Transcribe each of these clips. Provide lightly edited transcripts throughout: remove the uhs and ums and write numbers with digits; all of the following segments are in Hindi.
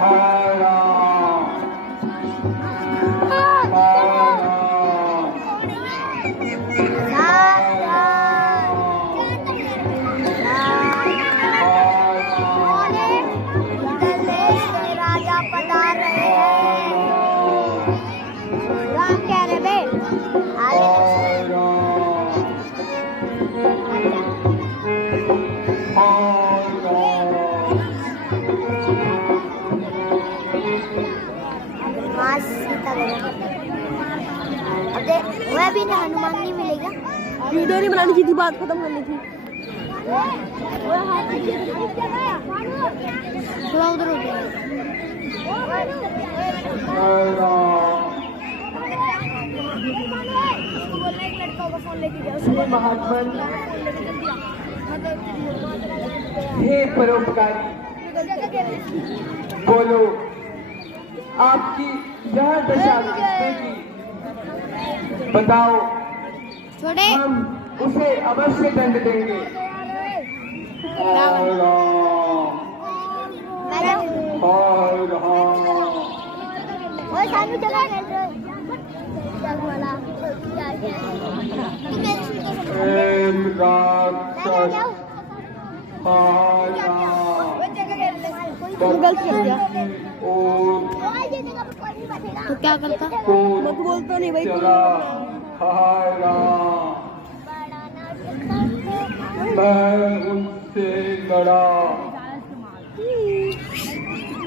हरे राम राजा पधार रहे हैं। राम कह रहे बे वह भी ना हनुमान नहीं मिलेगा। वीडियो नहीं बनानी थी, बात खत्म करनी थी। थोड़ा उधर हो गया। महात्मा हे परोपकारी, बोलो आपकी यह दशा किसने की? बताओ, छोड़े हम उसे अवश्य दंड देंगे। गलत कर दिया तो क्या करता? मैं तो बोलता नहीं भाई। मैं उनसे लड़ा,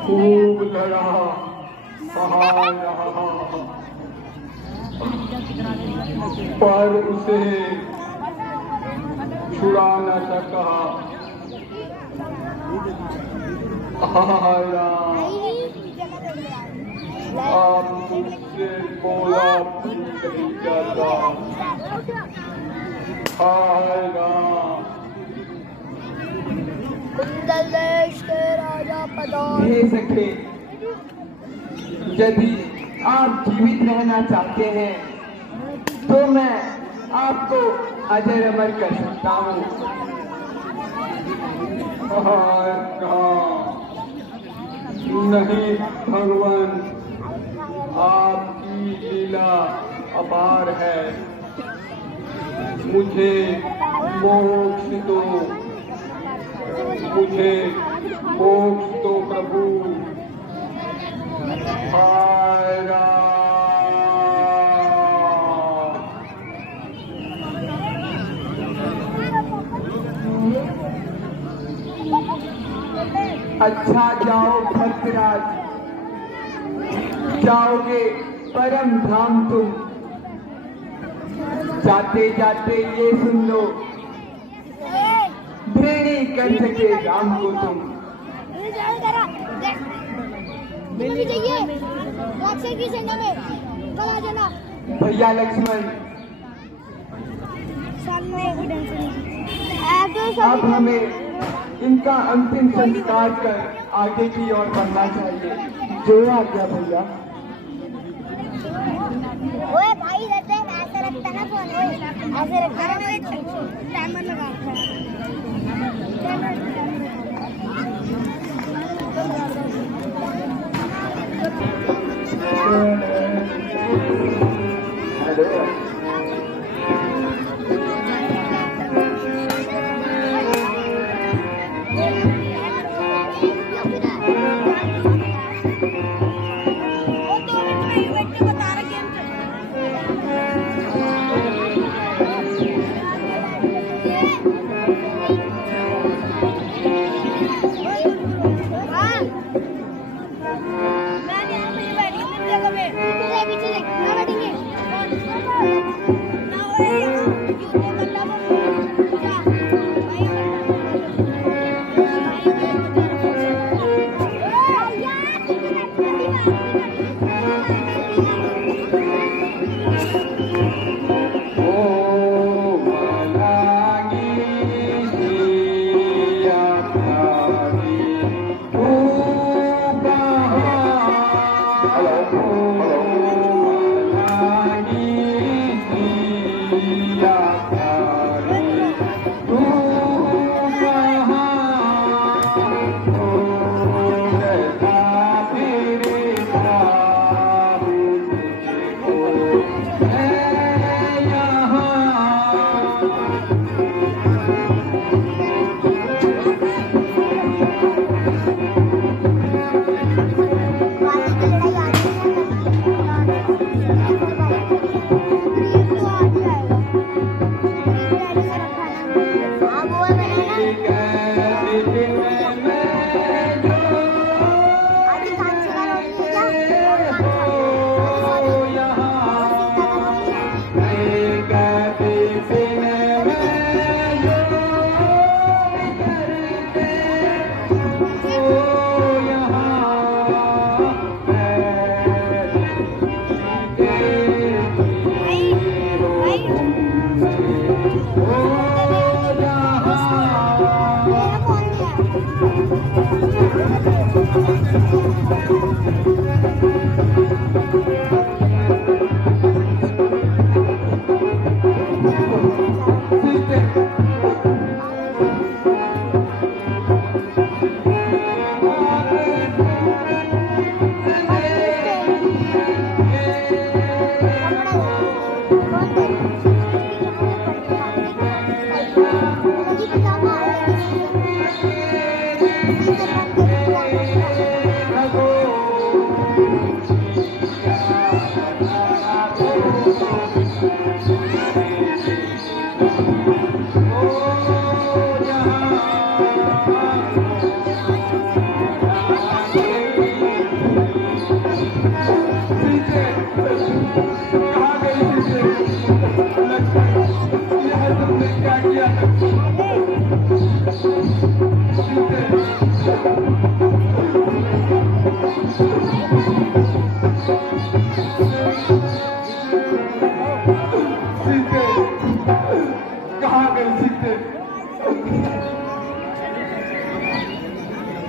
खूब लड़ा, पर उसे छुड़ा न सका। आप मुझसे बोला नहीं जाता। कुंदल देश के राजा पधार। हे सखे, यदि आप जीवित रहना चाहते हैं तो मैं आपको अजर अमर कर सकता हूँ। नहीं भगवान, आपकी लीला अपार है। मुझे मोक्ष दो, मुझे मोक्ष दो प्रभु। अच्छा जाओ भक्तराज, जाओगे परम धाम तुम। जाते जाते ये सुन लो, भेड़ी कर सके राम को तुम। भैया लक्ष्मण, अब हमें इनका अंतिम संस्कार कर आगे की ओर बढ़ना चाहिए। जो आज्ञा भैया। ओए भाई रहते हैं, ऐसे रखता ना फोन, ऐसे रखता ना, टाइमर लगा।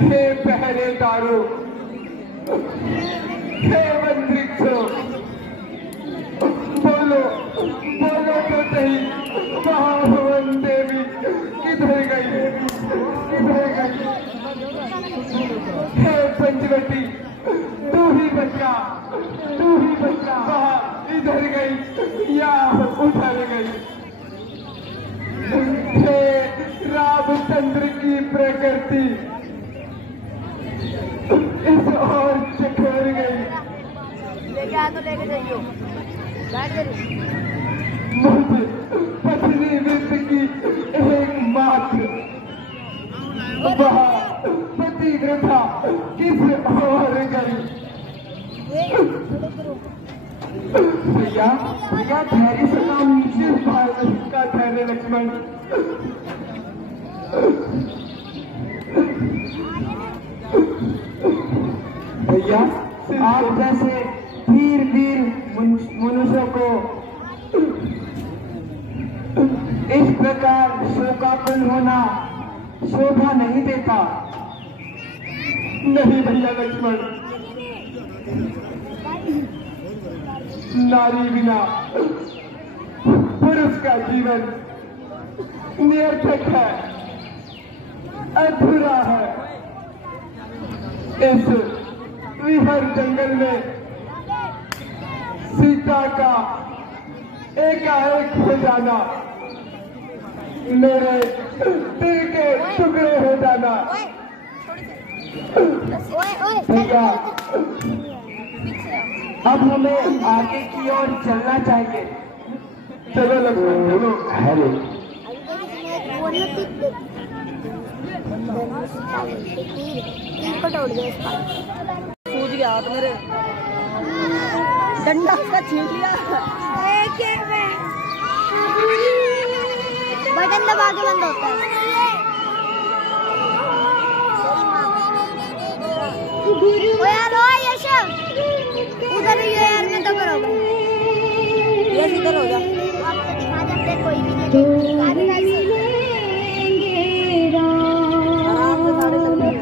हे पहरेदारों, हे मंत्रियों, बोलो बोलो तो सही, महाभवन देवी किधर गई, किधर गई? हे पंचवटी, तू ही बचा, वहाँ इधर गई या उधर गई? हे रामचंद्र की प्रकृति इस ओर चकोर गई। लेके आ तो लेके जाइयो। बैठ जा। मुझे पत्नी वित्त की एकमात्र वह पतिव्रता किस ओर गई? भैया भैया धैर्य से काम नीचे का धैर्य लक्ष्मण। भैया आप जैसे वीर मनुष्यों को इस प्रकार शोकाकुल होना शोभा नहीं देता। नहीं भैया लक्ष्मण, नारी बिना पुरुष का जीवन निरर्थक है, अधूरा है। इस विहर जंगल में सीता का एकाएक हो जाना, मेरे दिल के टुकड़े हो जाना। भैया अब हमें आगे की ओर चलना चाहिए। चलो लक्ष्मण चलो। हेलो कूद गया आप मेरे डंडा का छीन लिया। बटन दबा के बंद होता है। ओ यार ओ यशव उधर ही है यार, मैं तो करोगा ये इधर हो जा। आपको दिखा दे, कोई भी नहीं आराम से सारे चल रहे हैं।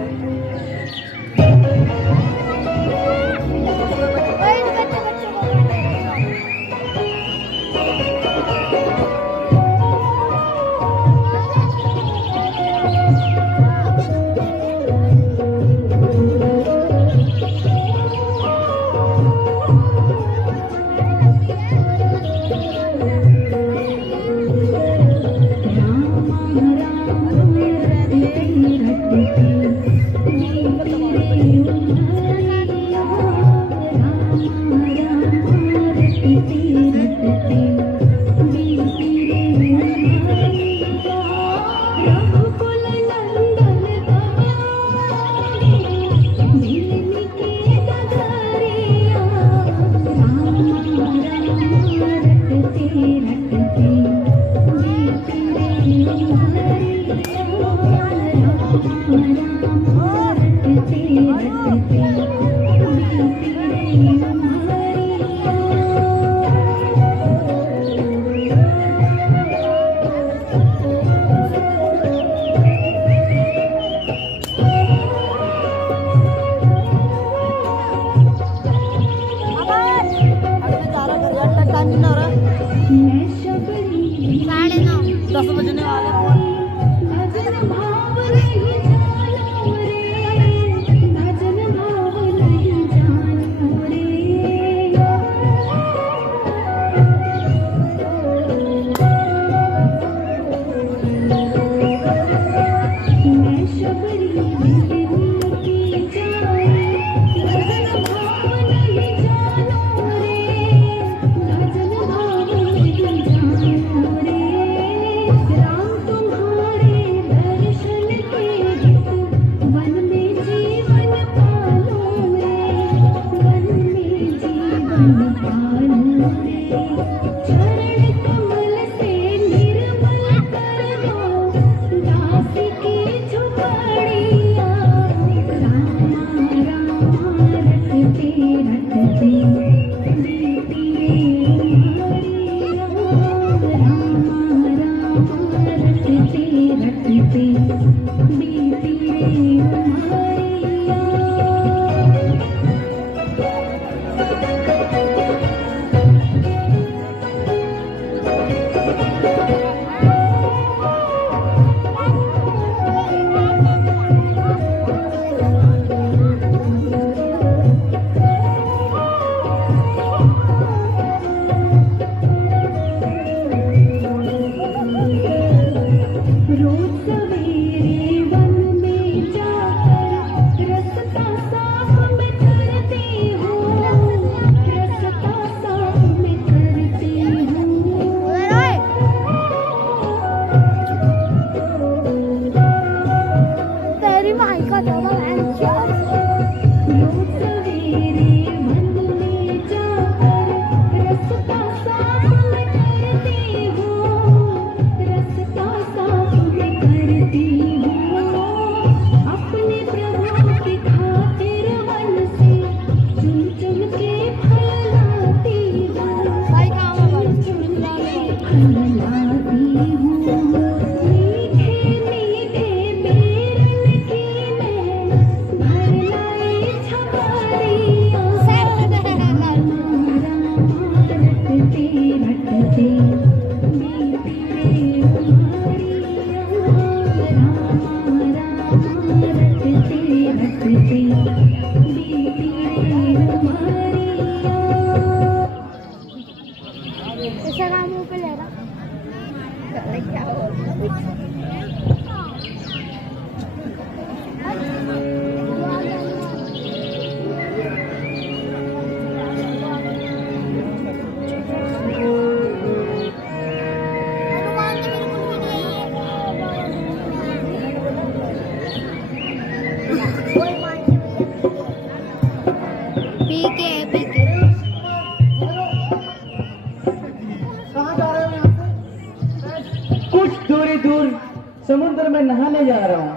समुद्र में नहाने जा रहा हूँ।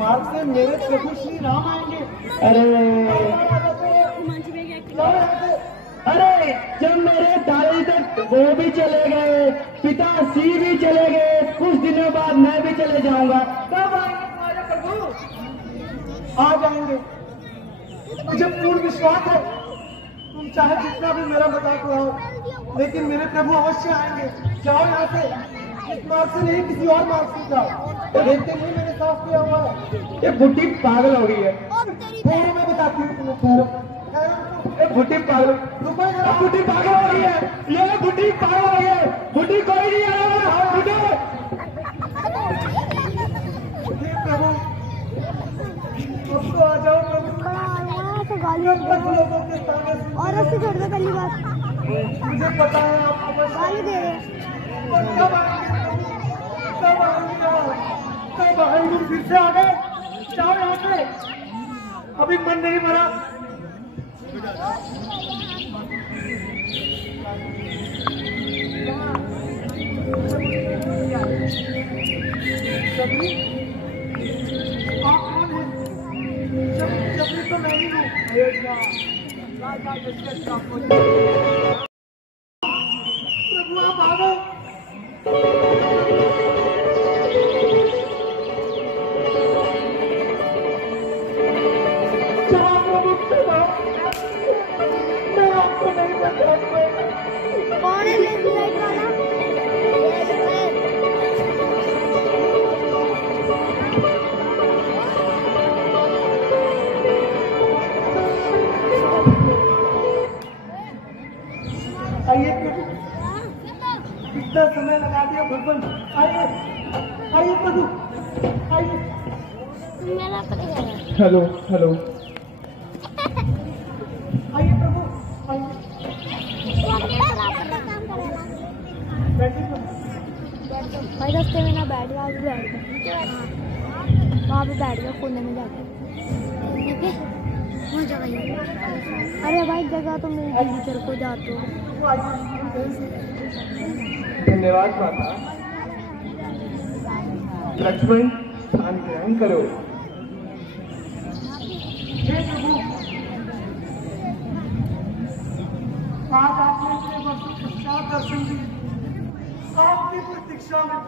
मार्ग से मेरे प्रभु श्री राम आएंगे। अरे जब मेरे दादी तक वो भी चले गए, पिता सी भी चले गए, कुछ दिनों बाद मैं भी चले जाऊंगा। कब आएंगे तुम्हारे प्रभु? आ जाएंगे, मुझे पूर्ण विश्वास है। तुम चाहे जितना भी मेरा मजाक उड़ाओ, लेकिन मेरे प्रभु अवश्य आएंगे। जाओ यहाँ से, इस मार्ग से नहीं किसी और मार्ग से जाओ। देखते नहीं मैंने साफ किया हुआ है। ये बुढ़ी पागल हो गई है। ठहरो, मैं बताती हूँ तुम्हें। ठहरो, ये बुढ़ी पागल, रुको जरा। बुढ़ी पागल हो गई है। ये बुढ़ी पागल हो गई है। बुढ़ी कोई नहीं आएगा। बुढ़ी प्रभु, अब तो आ जाओ प्रभु। लोगों के सामने और उससे छोड़ दो पहली बात। मुझे पता है आपको गाली दे रहे। कब आएंगे प्रभु? कब आएंगे? कब आएंगे? फिर से आ गए। जाओ यहाँ से, अभी मन नहीं भरा। आप कौन हैं? जबरी तो मैं ही हूँ। प्रभु आप आ गए। मैं आपको नहीं पहचानता। कौन है लेफ्ट साइड वाला? आइए प्रभु, इतना समय लगा दिया भगवान। आइए आइए प्रभु, आइए। मेरा पड़ेगा। Hello hello. आइए प्रभु, आइए। बैठिए प्रभु। भाई रास्ते में ना बैठ गया, वहाँ पे बैठ गया कोने में जाके। अरे भाई जगह तो मिल गई, तेरे को जाते हो। धन्यवाद माता। लक्ष्मण स्थान ग्रहण करो। हे प्रभु, आज आपने इतने वर्षों पश्चात दर्शन दिए। आपकी प्रतीक्षा में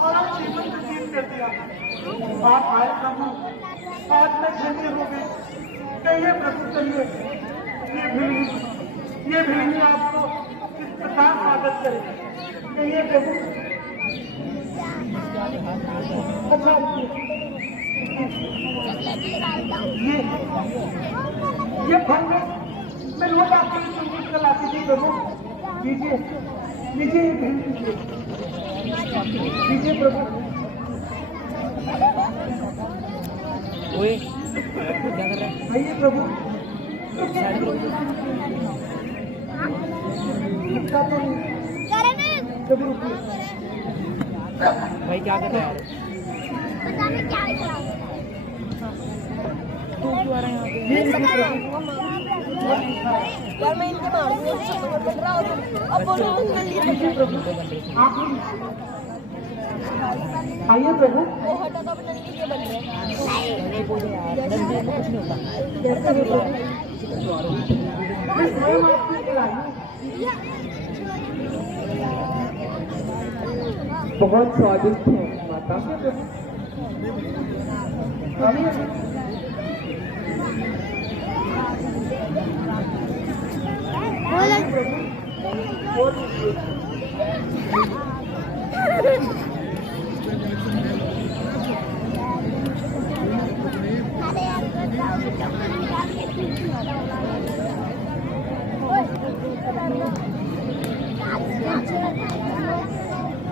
और अब जीवन व्यतीत कर दिया। आप आए प्रभु, आज मैं धन्य हो गई। कहिए प्रभु, कहिए ये भिड़नी आपको किस प्रकार स्वागत करे। कहिए प्रभु। अच्छा, ये फल मैं रोज आपके लिए संगीत चलाती थी प्रभु। लीजिए लीजिए, ये भिड़नी लीजिए प्रभु। ओए क्या कर रहा है? आइए प्रभु। प्रभु रुकिए। भाई क्या कर रहा है? पता नहीं क्या है। तू क्यों आ रहा है यहाँ पे? यार मैं इनके मार दूंगा, बन रहा हूँ। अब बोलो आप आइए प्रभु। वो हटा तो अपने लिए बन रहा है। कुछ नहीं होता। स्वयं आपको खिलाइए। बहुत स्वादिष्ट है माता।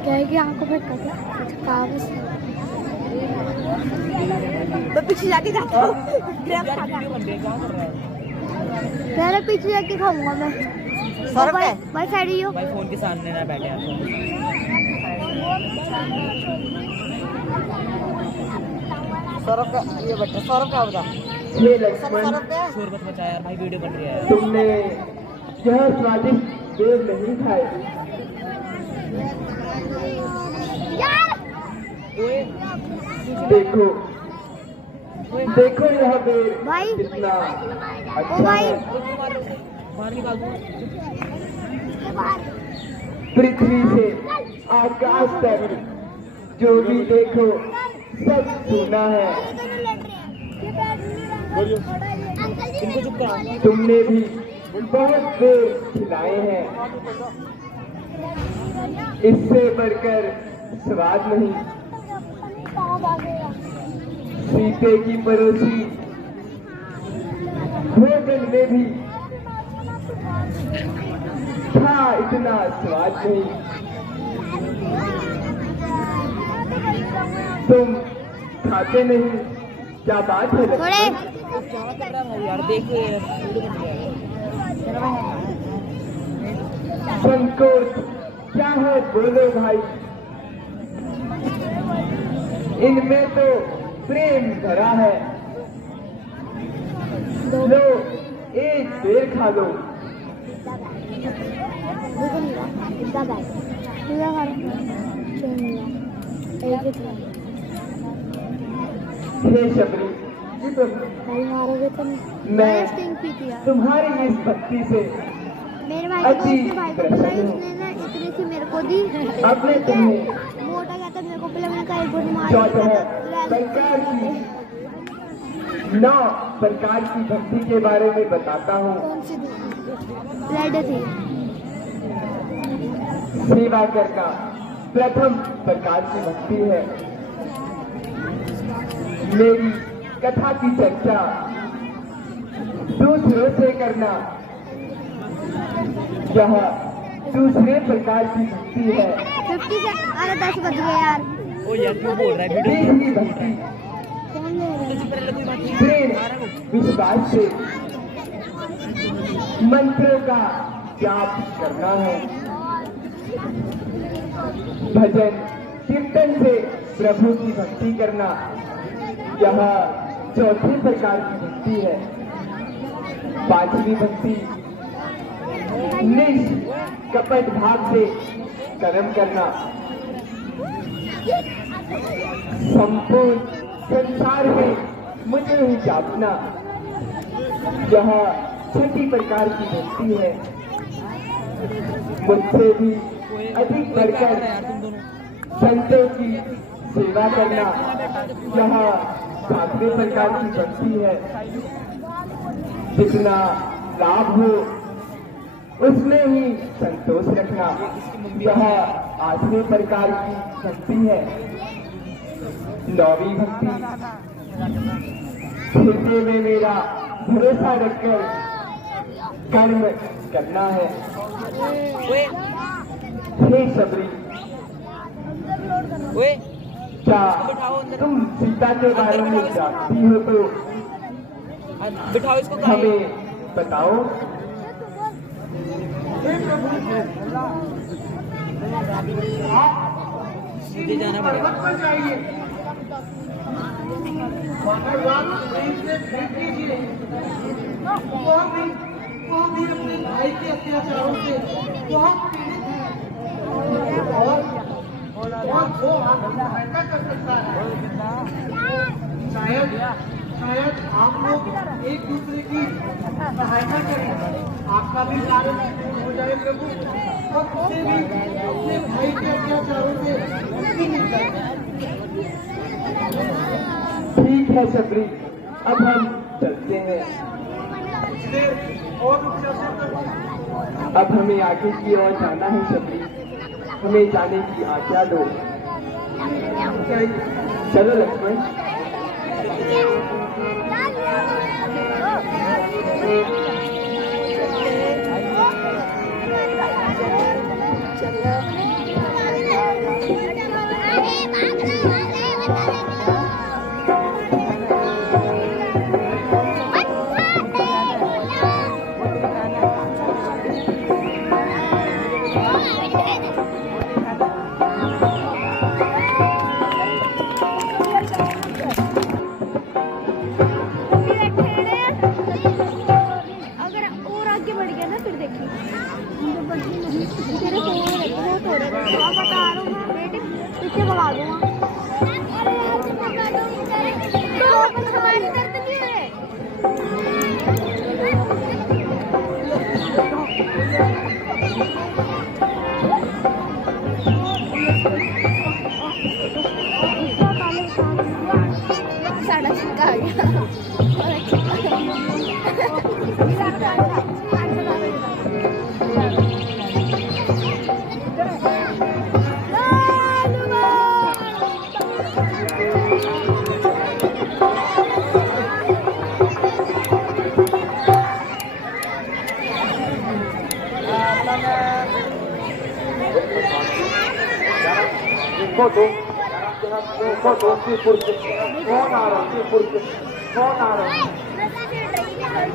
क्या है कि आंखों पे कागज मैं पीछे जाके जाता हूँ। पहले पीछे जाके खाऊंगा मैं। भाई साइड ही हो। भाई फोन के सामने ना बैठे आप। सौरभ का ये बच्चा सौरभ का होगा। हे लक्ष्मण, शोर मत मचा यार भाई, वीडियो बन रही है। तुमने यह स्वादिष्ट बेर नहीं खाए। देखो देखो यह बेर भाई। कितना ओ अच्छा भाई। है। बाहर निकाल दो। पृथ्वी से आकाश तक जो भी देखो सब सुना है। इनको चुप करा। तुमने भी बहुत बेर खिलाए हैं, इससे बढ़कर स्वाद नहीं। सीते की पड़ोसी भोजन में भी था इतना स्वाद नहीं। तुम खाते नहीं, क्या बात है थोड़े लक्ष्मण? क्या कर रहा है भाई यार, देखिए वीडियो बन रही है। संकोच क्या है, बोलो भाई। इनमें तो प्रेम भरा है। लो एक बेर खा लो। हे शबरी, भाई मारोगे तो मैं स्टिंग पीती है। तुम्हारी इस भक्ति से मेरे भाई को अति उसके भाई को प्रसन्न पता है, हूँ। उसने ना इतनी सी मेरे को दी। अब मैं तुम्हें मोटा कहता मेरे को पहले मैंने कहा एक बार मार चौदह प्रकार की 9 प्रकार की भक्ति के बारे में बताता हूँ। कौन सी थी? रेड थी। सेवा करना प्रथम प्रकार की भक्ति है। मेरी कथा की चर्चा दूसरों से करना यह दूसरे प्रकार की भक्ति है। 50 से अरे 10 बज गए यार। ओ यार क्यों बोल रहा है वीडियो? तीसरी भक्ति कौन ले रहा है? प्रेम विश्वास से मंत्रों का जाप करना है। भजन कीर्तन से प्रभु की भक्ति करना यह चौथी प्रकार की भक्ति है। पांचवी भक्ति निष्कपट भाव से कर्म करना। संपूर्ण संसार में मुझे ही जापना यह छठी प्रकार की भक्ति है। मुझसे भी अधिक बढ़कर संतों की सेवा करना यहाँ 7वें प्रकार की भक्ति है। जितना लाभ हो उसमें ही संतोष रखना यह 8वें प्रकार की भक्ति है। 9वीं भक्ति हृदय में मेरा भरोसा रखकर कर्म करना है। हे सबरी, क्या तुम सीता के बारे में जानती हो तो बिठाओ इसको, हमें बताओ। सीधे जाना पड़ेगा। पर्वत पर जाइए, भगवान प्रेम से भेंट कीजिए। वो भी अपने भाई के अत्याचारों से बहुत पीड़ित है और वो आपकी सहायता कर सकता है। शायद आप लोग एक दूसरे की सहायता करें, आपका भी कार्य हो जाए प्रभु, और उसे भी अपने भाई के अत्याचारों से मुक्ति मिल जाए। ठीक है सबरी, अब हम चलते हैं। और चर्चा करें। अब हमें आगे की ओर जाना है सबरी, हमें जाने की आज्ञा दो। चलो लक्ष्मण।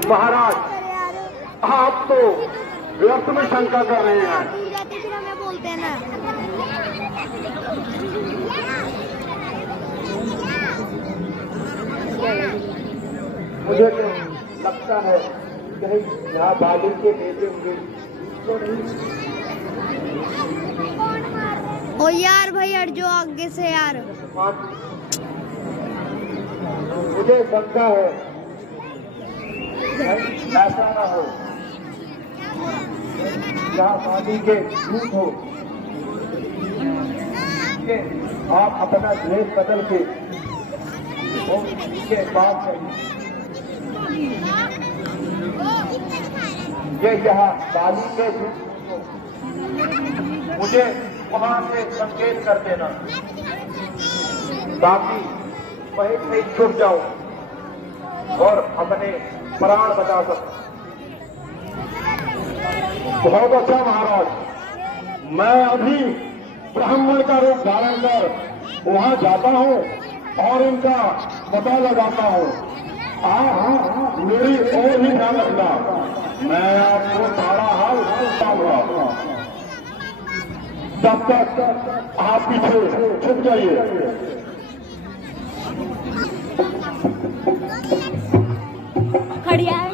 महाराज, आप तो व्यर्थ में शंका कर रहे हैं। हमें बोलते हैं ना। मुझे तो लगता है कहीं यहाँ बालिक के बेटे हुए तो नहीं। ओ यार भाई हट जो आगे से यार। मुझे शंका है ऐसा ना हो जहाँ शादी के झूठ हो कि आप अपना ड्रेस बदल के के पास ये यहाँ शादी के झूठ हो, मुझे वहां से संकेत कर देना ताकि वहीं से छुप जाऊं और अपने प्राण बचा सकूं। बहुत अच्छा महाराज, मैं अभी ब्राह्मण का रूप धारण कर वहां जाता हूं और इनका पता लगाता हूं। हाँ, मेरी और भी ध्यान रखना, मैं आपको सारा हाल बताऊंगा। तब तक आप पीछे छुप जाइए। खड़िया है।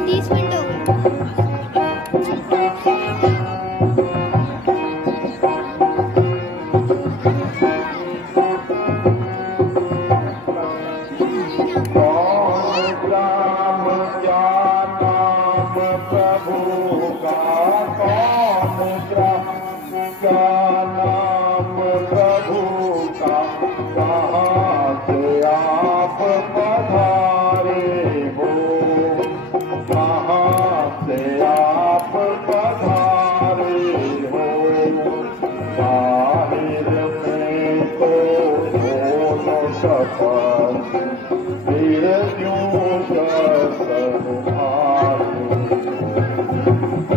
30 मिनट हो गए। कौन ग्राम क्या नाम प्रभु का, कौन ग्राम क्या नाम प्रभु का, कहाँ से आप पधारे हो, कहाँ से आप पधारे हो। बाहिर में तो दोनों शपथ, फिर क्यों शस्त्र भारी,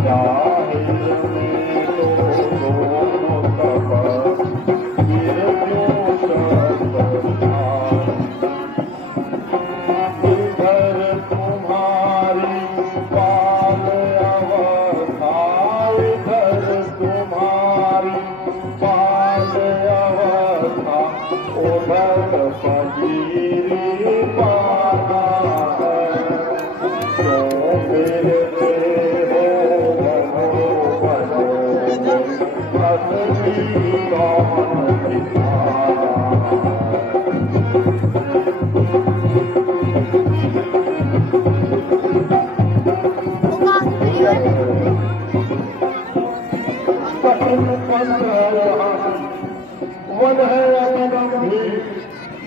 जाहिर में तो दोनों शपथ, फिर क्यों शस्त्र भारी। इधर तुम्हारी बाल अवस्था, इधर तुम्हारी बाल अवस्था, उधर फकीरी पाना है। क्यों फिरते हो बनो असली कौन दिखाया। वो कहाँ से फ्री है? कठिन पंथ है यहाँ, वन है अगम भी।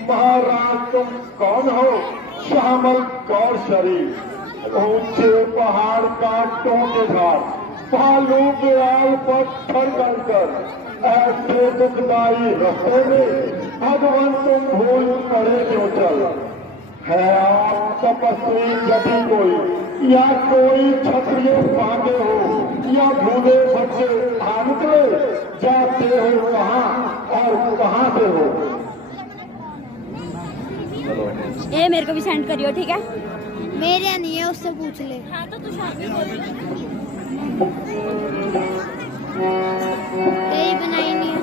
महाराज तुम कौन हो? श्यामल गौर शरीर, ऊंचे पहाड़ कांटों के घाट, भालू बिराल पत्थर बनकर, ऐसे दुखदाई रास्ते में भगवान तुम भूल पड़े क्यों चल। है आप तपस्वी यदि कोई, या कोई क्षत्रिय बांधे हो, या भूले बच्चे आ निकले, जाते हो कहाँ और कहाँ से हो। ये मेरे को भी सेंड करियो, ठीक है? मेरे नहीं है, उससे पूछ ले। हाँ तो तू शादी बोल। यही बनाई नहीं है।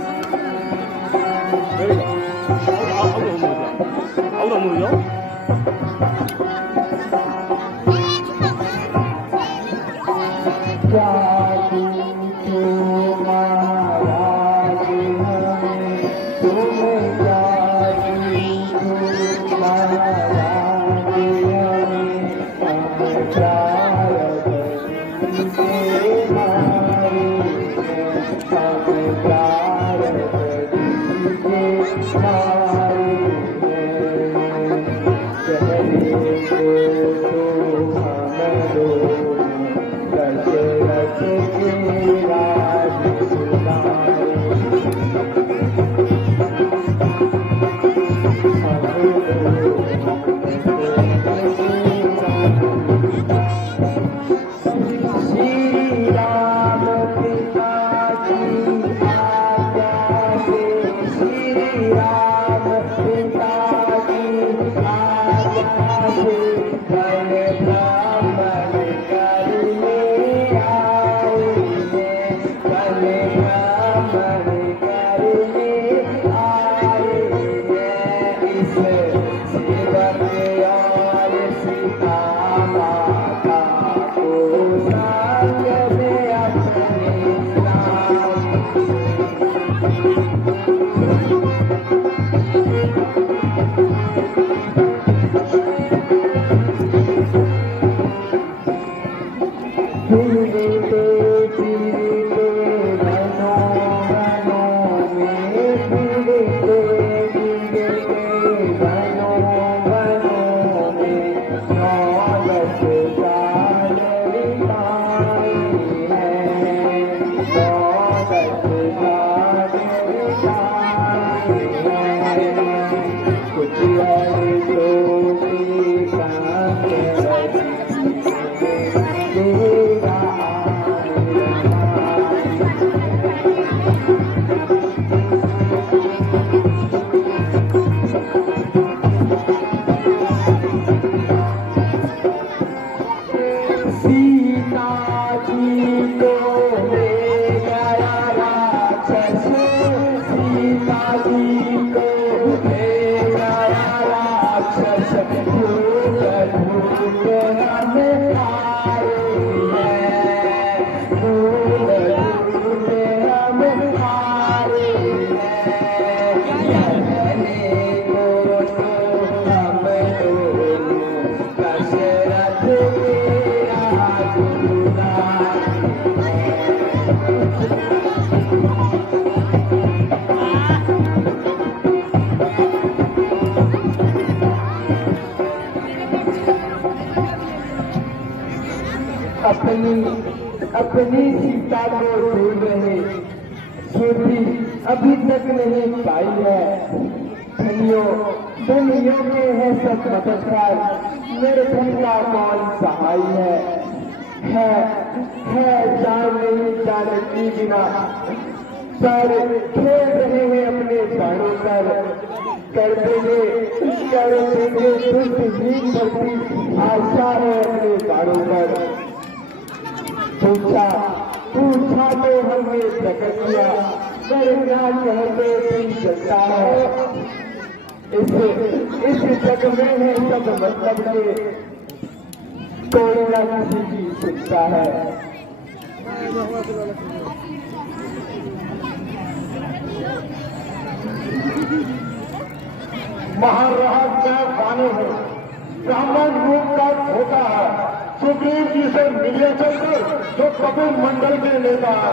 श्री राम पिता की आज्ञा से अपनी सीता को ढूंढ रहे, सूरती अभी तक नहीं पाई है। धनियों दुनिया के है सब मददगार, निर्धन का कौन सहाय है जान नहीं जानती बिना, पर खेल रहे हैं अपने बाणों पर, कर देंगे तुझ ही बढ़ती आशा है अपने बाणों पर। पूछा तो हमने प्रकट किया, पर क्या कहते तुम चलता है। इस जग में है सब मतलब के, कोई ना किसी की सुनता है। महाराज मैं वाणी हूँ, ब्राह्मण रूप का होता है, सुग्रीव जी से मिले चलकर जो कपिल मंडल के नेता है।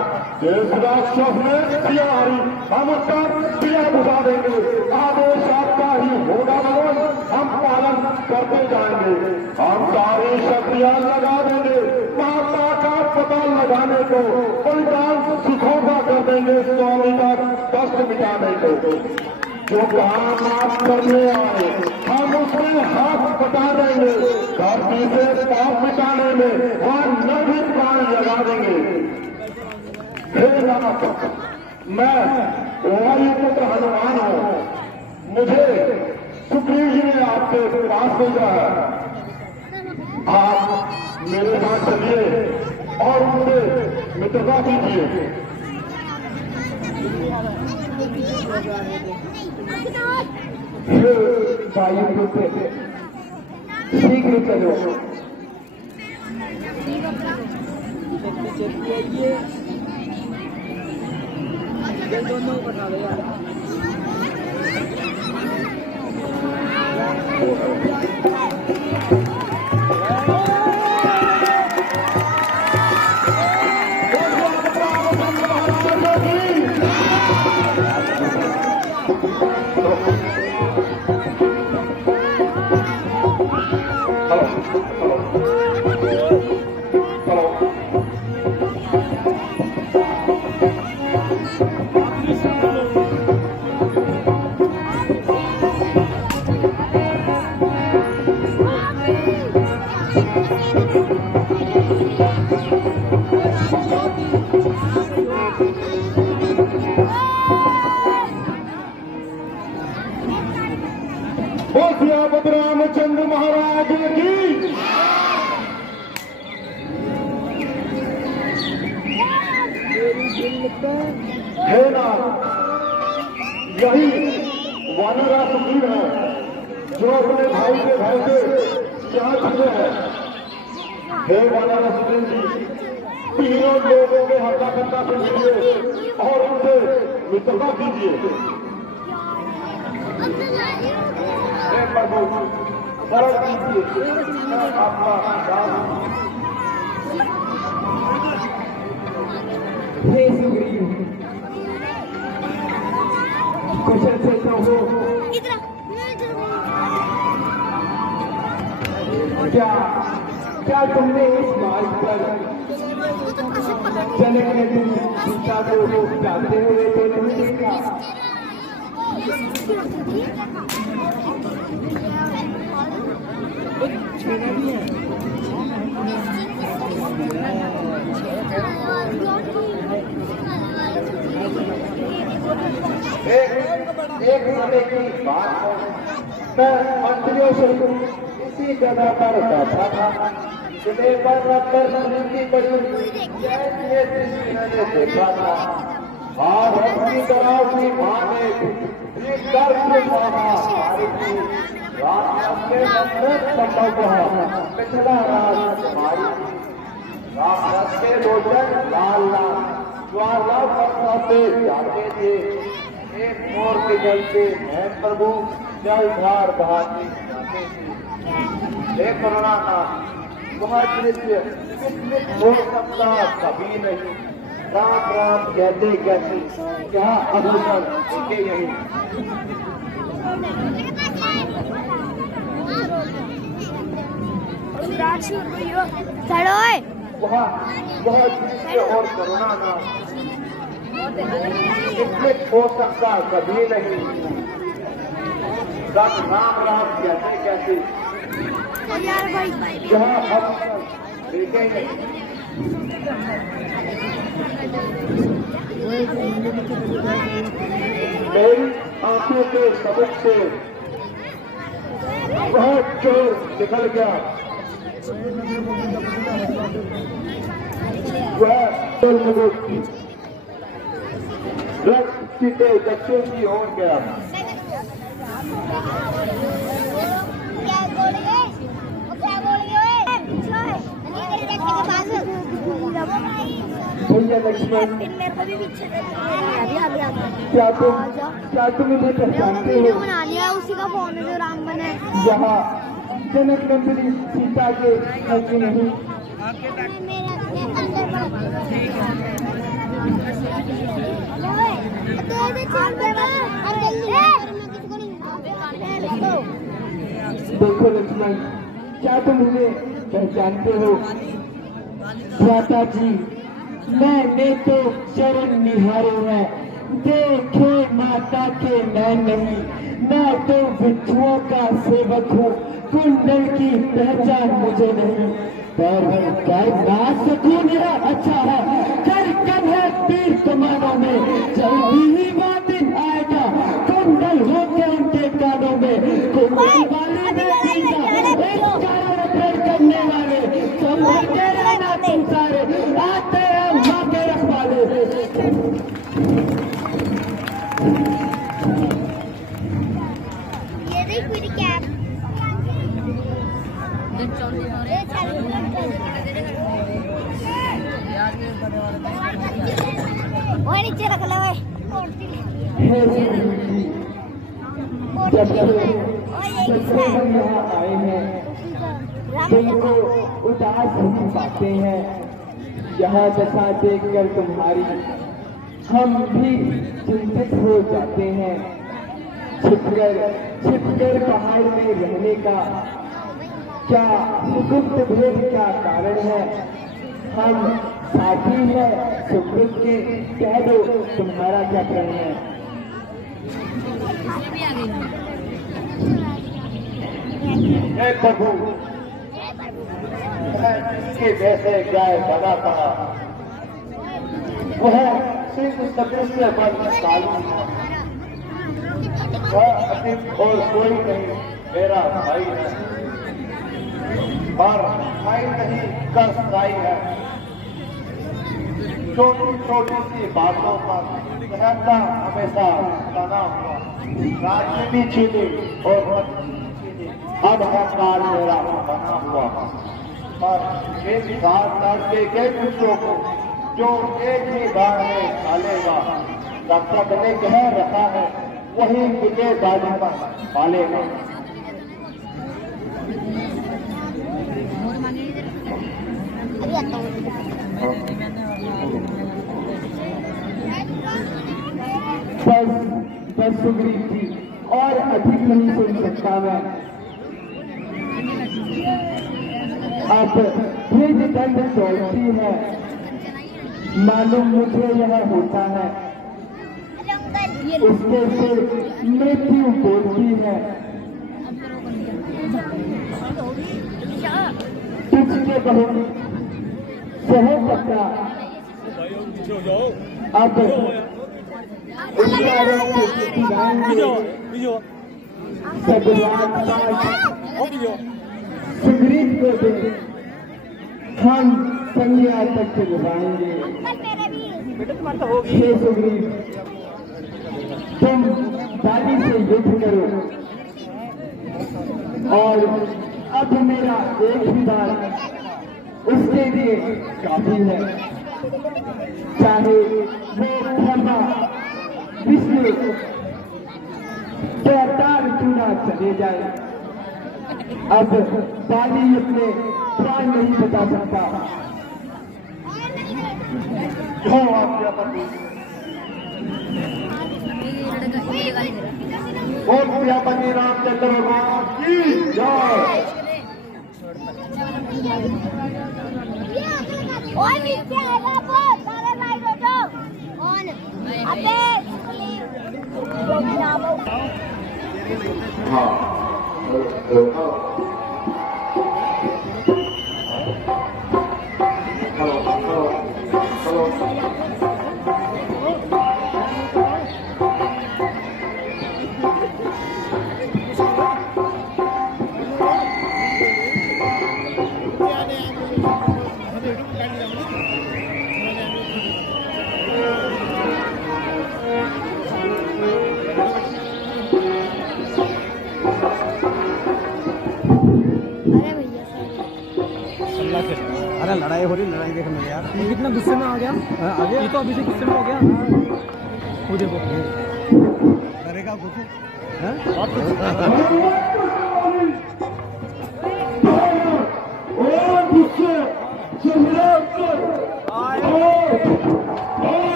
इस राक्षस ने दिया हरी, हम उसका दिया बुझा देंगे, आदेश आपका ही होगा भगवान, हम पालन करते जाएंगे। हम सारी शक्तियां लगा देंगे, माता का पता लगाने को, बलिदान सुखों का कर देंगे, स्वामी का कष्ट मिटाने को। जो काम आप करने आए हम उसमें हाथ बटा देंगे, धरती से पाप मिटाने में वहां न भी प्राण लगा देंगे। हे नाथ, मैं वायुपुत्र हनुमान हूँ, मुझे सुग्रीव जी ने आपके पास भेजा है। आप मेरे साथ चलिए और उनसे मित्रता कीजिए। वायुपुत्र शीघ्र चलो। दोनों बता दो यार। रामचंद्र महाराज की। हे नाथ, यही वानरा सुग्रीव है जो अपने भाई के घर से यहाँ छुपे हैं। हे वानरा सुग्रीव जी, तीनों लोगों के हत्याकर्ता से मिलिए और उनसे मित्रता कीजिए। हे प्रभु, शरण कीजिए, मैं आपका दास। हे सुग्रीव, कुशल से तो हो। क्या तुमने इस मार्ग पर चले गए तुम सीता को जाते हुए तो नहीं देखा? एक समय की बात है, मैं मंत्रियों से इसी जगह पर बैठा था। जिन्हें पर की बड़ी देखा था और अपनी तरह की मां ने पिछड़ा राजकुमारी रामरस के लोचन लाल लाल ज्वाला बरसाते जाते थे। एक मोर के जल से मैं प्रभु जल धार बहाती जाते थे। हे करुणानाथ, तुम्हारा दृश्य हो सकता कभी नहीं। राम राम कहते कहते क्या अभूषण देखे यही। चलो वहाँ बहुत दृश्य और करुणा ना इसमें हो सकता कभी नहीं। सब राम राम कहते कहते जहाँ हम देखेंगे मेरी आंखों के सबक से बहुत जोर निकल गया। वह रक्त सीधे दक्षिण की ओर गया। भैया लक्ष्मण, क्या तुम इन्हें पहचानते हो? बना लिया उसी का फोन है जो राम बने। यहाँ जनक नंदिनी सीता के है कि नहीं? देखो लक्ष्मण, क्या तुम उन्हें पहचानते हो? माता जी, मैंने तो चरण निहारे हैं, देखे माता के मैं नहीं। मैं तो विधुओं का सेवक हूँ, कुंडल की पहचान मुझे नहीं। पर कर ना सकूं मेरा अच्छा है, कर कब है तीर कमानों में। जल्दी ही वो दिन आएगा, कुंडल होके उनके कानों में। कुंडल वाले में सीता, एक कारण पेड़ करने वाले, संभल के रहना तुम सारे, आते हैं माँ के रखवाले। ये देख मेरी कैप। वो नीचे रख लो। जब से हम यहाँ आए हैं, दिल को उदास नहीं पाते हैं। यहाँ दशा देखकर तुम्हारी हम भी चिंतित हो जाते हैं। छिपकर पहाड़ में रहने का क्या सुगुप्त भेद क्या कारण है? हम साथी हैं सुकृत के, कह दो तुम्हारा क्या प्रण है? हे प्रभु, के जैसे गाय बना था, वह सिंह सदृश बलशाली है। वह अतिथ और कोई नहीं, मेरा भाई है, और भाई नहीं कष्टदायी है। छोटी छोटी सी बातों पर रहता हमेशा तना हुआ, राज्य भी छीने और मत छीने, अब है काल मेरा बना हुआ। पर एक साथ लड़के के पुत्रों को जो एक ही बार में डालेगा, दर्शक ने कह रखा है वही विजय बाजी पर पालेगा। बस सुग्रीव जी, और अधिक नहीं सुन सकता मैं। अब भेद दंड दौड़ती है, मालूम मुझे यह होता है। उसके सिर मृत्यु बोलती है, तुझके बहुत सहे पकड़ा। अब सुग्रीव को दे, हम संज्ञा तक चलवाएंगे। हे सुग्रीव, तुम दादी से युद्ध करो, और अब मेरा एक ही बार उसके लिए काफी है। चाहे वो ब्रह्मा विष्णु पैताल चुना चले जाए, अब बाली अपने प्राण नहीं बचा सकता। हो आज्ञापति, ओम प्रियापति रामचंद्र भगवान की जय। और नीचे आएगा वो सारे राइड हो जाओ कौन अबे अरे लड़ाई हो रही, लड़ाई देखने यार। ये कितना गुस्से में आ गया। ये तो अभी से गुस्से में हो गया। वो देखो करेगा कुछ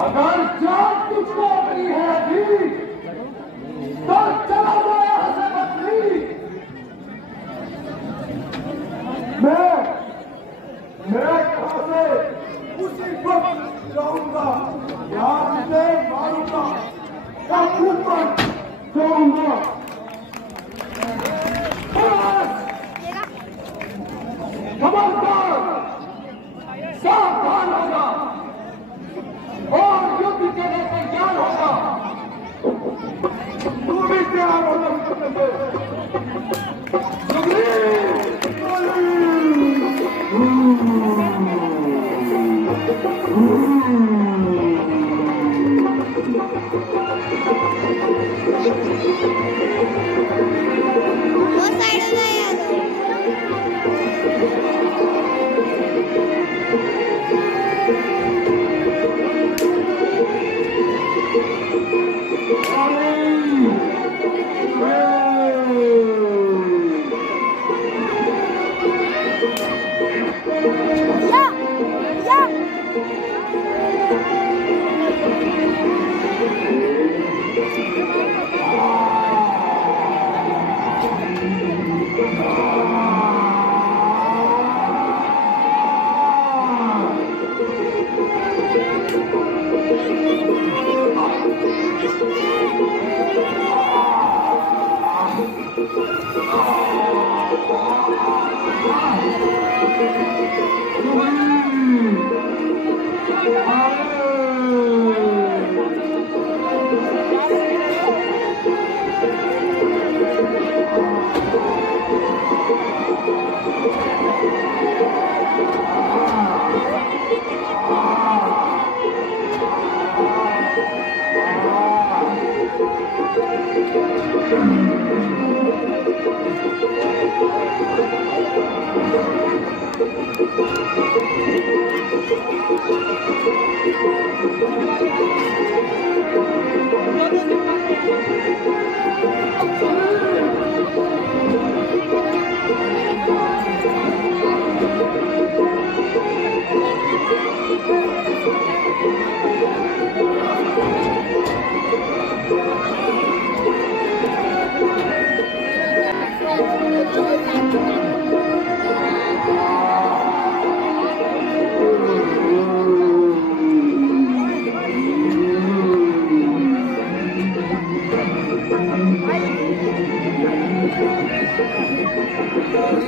अगर जान तुझको अपनी है अभी तो चला जाए यहाँ से बदली। मैं यहाँ से उसी वक्त जाऊंगा, यहाँ से मारूंगा, ऊपर जाऊंगा। खबरदार, सावधान होगा और युद्ध के लिए तैयार होगा। तू भी तैयार होगा। वो साइड हो गया यार। Sorry.